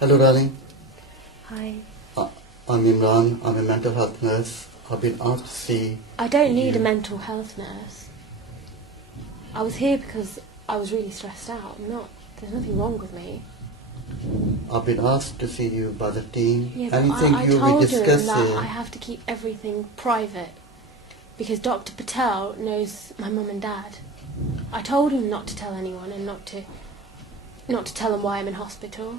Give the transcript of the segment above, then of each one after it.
Hello, Rani. Hi. I'm Imran. I'm a mental health nurse. I've been asked to see. I don't need a mental health nurse. I was here because I was really stressed out. There's nothing wrong with me. I've been asked to see you by the team. Yeah, but Anything I you will told discuss him that here. I have to keep everything private because Dr. Patel knows my mum and dad. I told him not to tell anyone and not to tell them why I'm in hospital.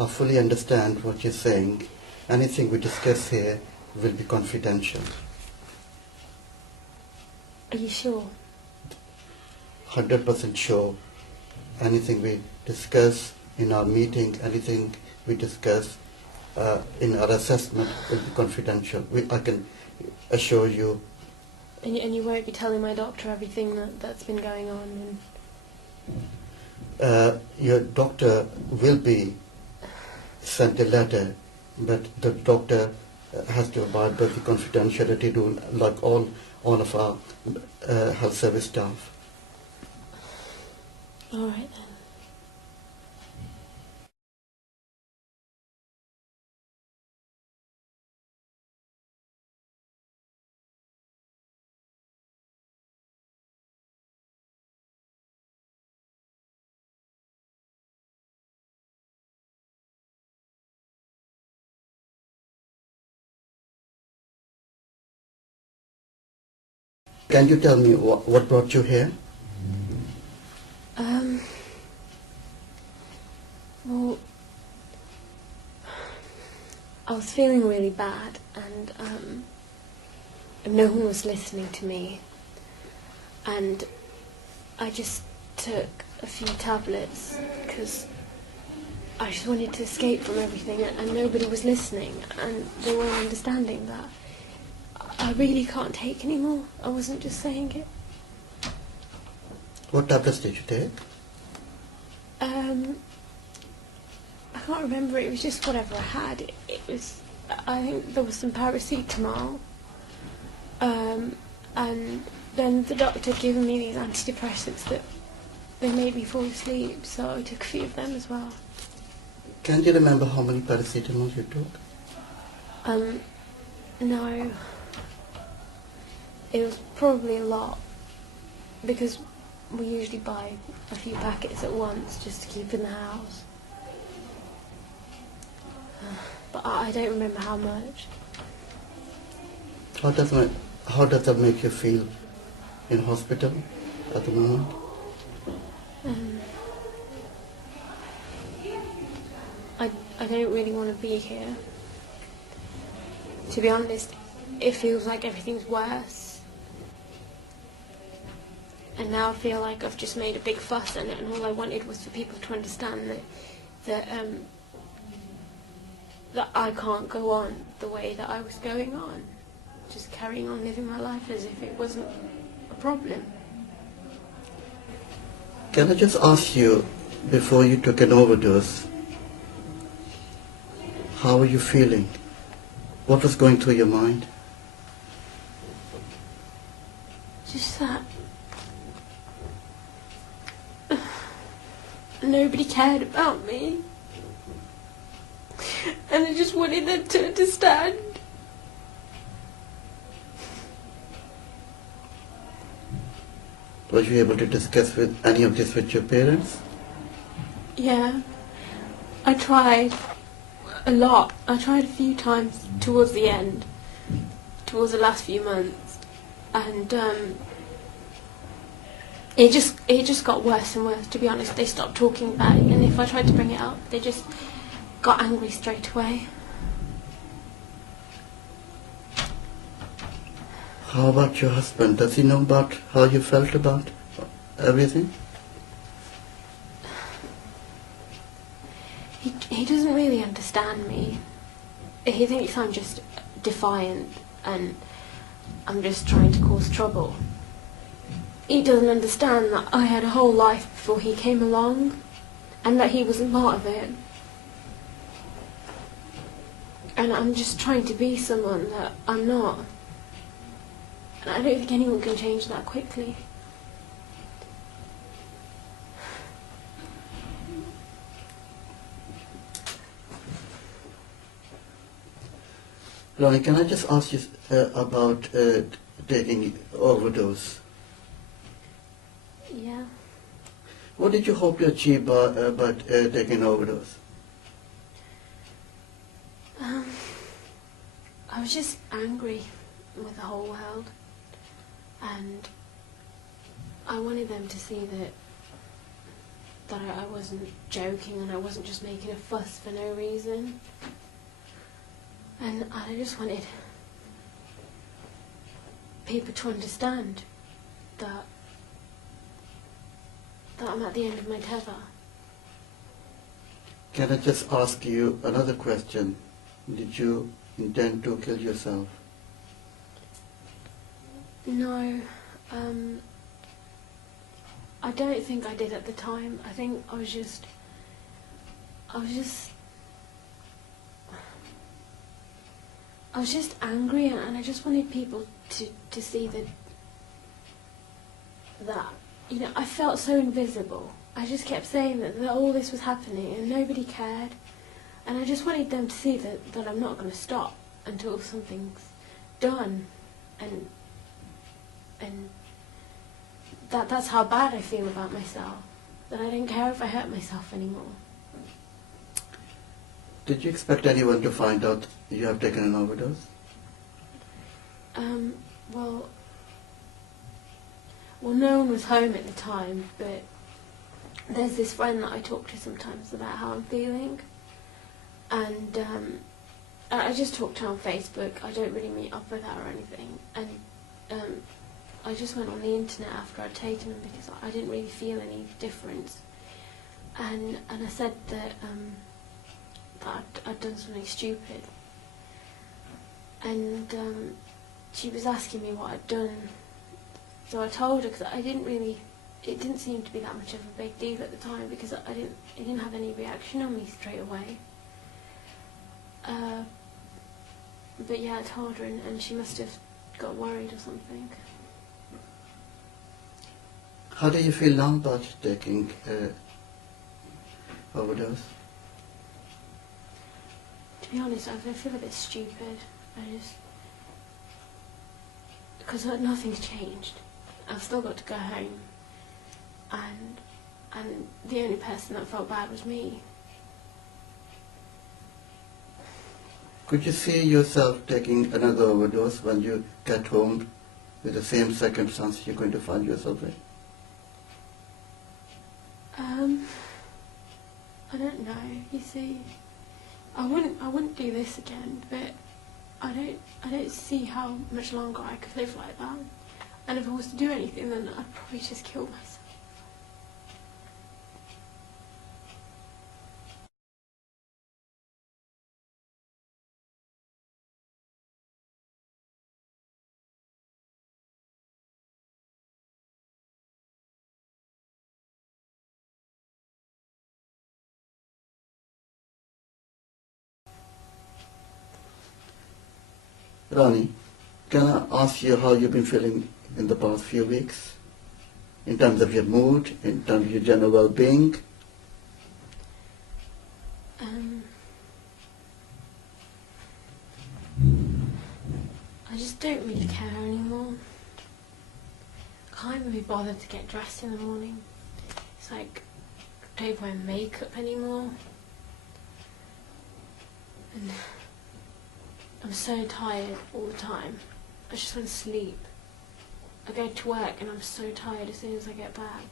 I fully understand what you're saying. Anything we discuss here will be confidential. Are you sure? 100% sure. Anything we discuss in our meeting, anything we discuss in our assessment will be confidential. I can assure you. And you won't be telling my doctor everything that's been going on? Your doctor will be sent a letter, but the doctor has to abide by the confidentiality rule like all of our health service staff. All right then. Can you tell me what brought you here? Well, I was feeling really bad and no one was listening to me, and I just took a few tablets because I just wanted to escape from everything, and nobody was listening and they weren't understanding that I really can't take anymore. I wasn't just saying it. What tablets did you take? I can't remember, it was just whatever I had. It was, I think there was some paracetamol, and then the doctor had given me these antidepressants that they made me fall asleep, so I took a few of them as well. Can you remember how many paracetamol you took? No. It was probably a lot, because we usually buy a few packets at once just to keep in the house. But I don't remember how much. How does that make you feel in hospital at the moment? I don't really want to be here. To be honest, it feels like everything's worse. And now I feel like I've just made a big fuss and all I wanted was for people to understand that I can't go on the way that I was going on. Just carrying on living my life as if it wasn't a problem. Can I just ask you, before you took an overdose, how were you feeling? What was going through your mind? Just that nobody cared about me. And I just wanted them to understand. Was you able to discuss with any of this with your parents? Yeah, I tried a lot. I tried a few times towards the end, towards the last few months, and it just got worse and worse. To be honest, they stopped talking about it, and if I tried to bring it up, they just got angry straight away. How about your husband? Does he know about how you felt about everything? He doesn't really understand me. He thinks I'm just defiant and I'm just trying to cause trouble. He doesn't understand that I had a whole life before he came along and that he was a part of it. And I'm just trying to be someone that I'm not. And I don't think anyone can change that quickly. Rani, can I just ask you about taking overdose? Yeah. What did you hope to achieve by taking overdose? I was just angry with the whole world, and I wanted them to see that I wasn't joking and I wasn't just making a fuss for no reason. And I just wanted people to understand that I'm at the end of my tether. Can I just ask you another question? Did you intend to kill yourself? No, I don't think I did at the time. I think I was just angry, and I just wanted people to see that you know, I felt so invisible. I just kept saying that all this was happening and nobody cared, and I just wanted them to see that I'm not going to stop until something's done, and that's how bad I feel about myself, that I don't care if I hurt myself anymore. Did you expect anyone to find out you have taken an overdose? Well, no one was home at the time, but there's this friend that I talk to sometimes about how I'm feeling, and I just talk to her on Facebook. I don't really meet up with her or anything, and I just went on the internet after I'd taken them because I didn't really feel any difference, and I said that I'd done something stupid, and she was asking me what I'd done, so I told her because it didn't seem to be that much of a big deal at the time because it didn't have any reaction on me straight away. But yeah, I told her, and she must have got worried or something. How do you feel now about taking overdose? To be honest, I feel a bit stupid. Because nothing's changed. I've still got to go home, and the only person that felt bad was me. Could you see yourself taking another overdose when you get home with the same circumstance you're going to find yourself in? I don't know. You see, I wouldn't do this again, but I don't see how much longer I could live like that. And if I was to do anything, then I'd probably just kill myself. Rani, can I ask you how you've been feeling in the past few weeks? In terms of your mood, in terms of your general well-being? I just don't really care anymore. I can't even be bothered to get dressed in the morning. It's like I don't wear makeup anymore. And I'm so tired all the time. I just want to sleep. I go to work and I'm so tired as soon as I get back.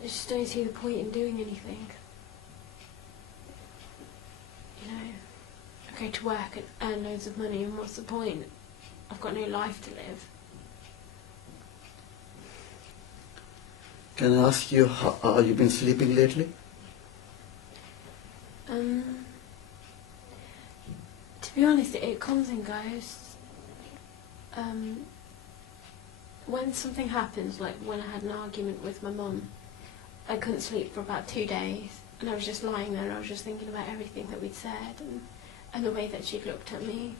I just don't see the point in doing anything. You know, I go to work and earn loads of money, and what's the point? I've got no life to live. Can I ask you how you've been sleeping lately? To be honest, it comes and goes. When something happens, like when I had an argument with my mum, I couldn't sleep for about 2 days, and I was just lying there and I was just thinking about everything that we'd said and the way that she'd looked at me.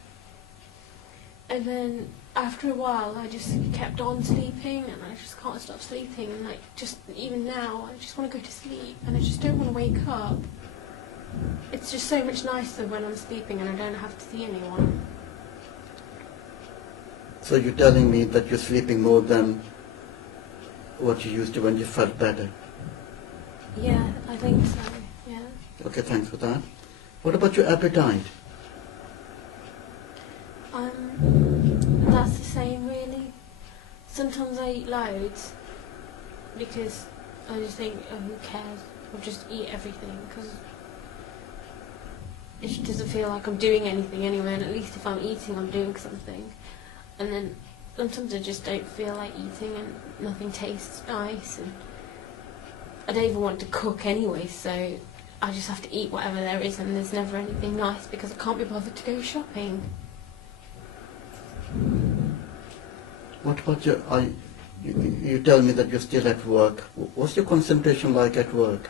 And then after a while I just kept on sleeping, and I just can't stop sleeping, and like just even now I just want to go to sleep and I just don't want to wake up. It's just so much nicer when I'm sleeping and I don't have to see anyone. So you're telling me that you're sleeping more than what you used to when you felt better? Yeah, I think so, yeah. Okay, thanks for that. What about your appetite? That's the same really. Sometimes I eat loads because I just think, oh, who cares? I'll just eat everything because it just doesn't feel like I'm doing anything anyway, and at least if I'm eating, I'm doing something. And then sometimes I just don't feel like eating and nothing tastes nice, and I don't even want to cook anyway, so I just have to eat whatever there is, and there's never anything nice because I can't be bothered to go shopping. What about you tell me that you're still at work. What's your concentration like at work?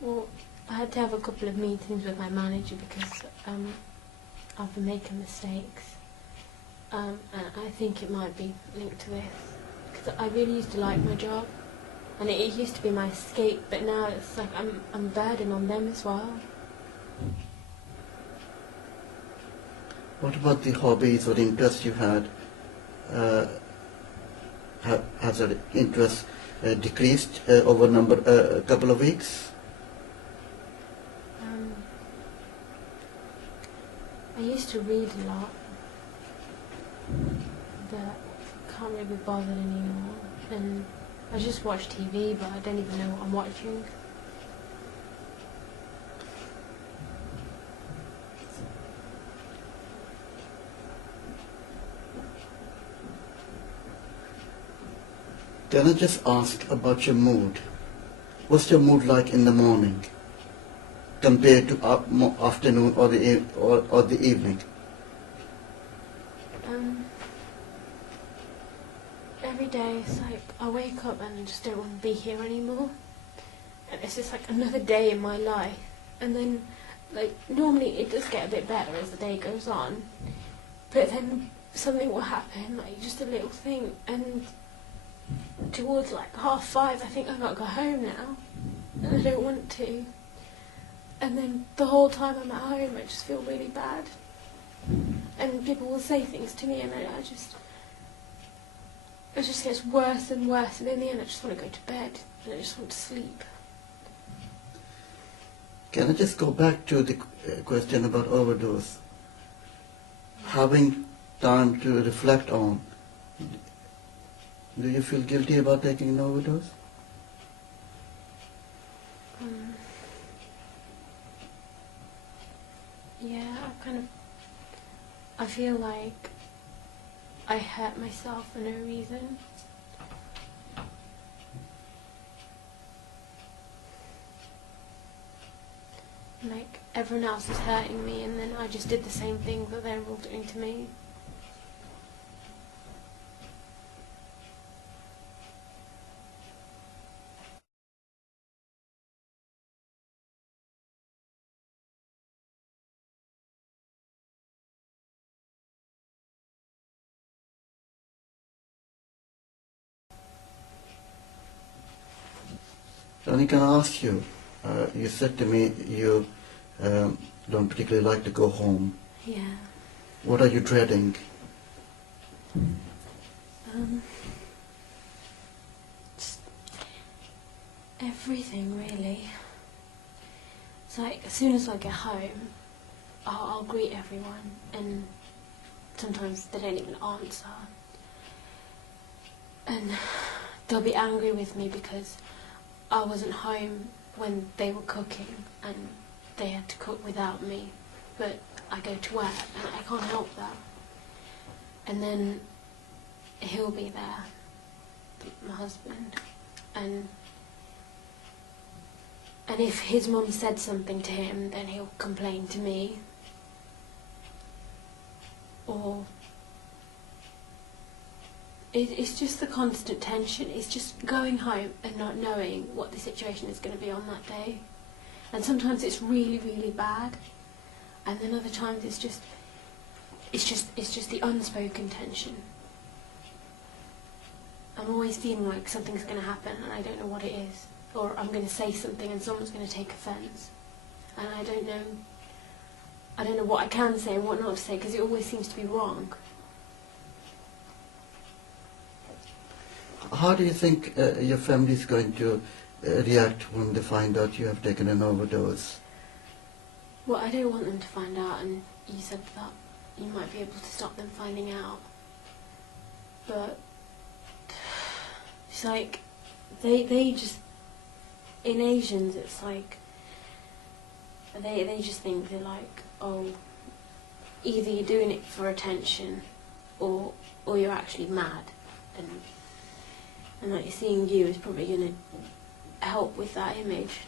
Well, I had to have a couple of meetings with my manager because I've been making mistakes, and I think it might be linked to this because I really used to like my job, and it used to be my escape, but now it's like I'm a burden on them as well. What about the hobbies or interests you had? Has that interest decreased over a couple of weeks? I used to read a lot, but I can't really be bothered anymore. And I just watch TV, but I don't even know what I'm watching. Can I just ask about your mood? What's your mood like in the morning compared to afternoon or the evening? Every day it's like I wake up and I just don't want to be here anymore. And it's just like another day in my life. And then, like, normally it does get a bit better as the day goes on. But then something will happen, like just a little thing, and towards like 5:30, I think I've got to go home now, and I don't want to. And then the whole time I'm at home, I just feel really bad. And people will say things to me, and it just gets worse and worse, and in the end I just want to go to bed, and I just want to sleep. Can I just go back to the question about overdose? Having time to reflect on, do you feel guilty about taking an overdose? Yeah, I feel like I hurt myself for no reason. Like, everyone else is hurting me, and then I just did the same thing that they're all doing to me. Rani, can I ask you, you said to me you don't particularly like to go home. Yeah. What are you dreading? Just everything, really. It's like, as soon as I get home, I'll greet everyone, and sometimes they don't even answer. And they'll be angry with me because I wasn't home when they were cooking, and they had to cook without me. But I go to work, and I can't help that. And then he'll be there, my husband, and if his mum said something to him, then he'll complain to me. Or it's just the constant tension. It's just going home and not knowing what the situation is going to be on that day. And sometimes it's really, really bad, and then other times it's just the unspoken tension. I'm always feeling like something's going to happen, and I don't know what it is. Or I'm going to say something and someone's going to take offence, and I don't know I don't know what I can say and what not to say, because it always seems to be wrong. How do you think your family is going to react when they find out you have taken an overdose? Well, I don't want them to find out, and you said that you might be able to stop them finding out. But it's like, they just, in Asians, it's like, they just think they're like, oh, either you're doing it for attention, or you're actually mad, and like seeing you is probably going to help with that image.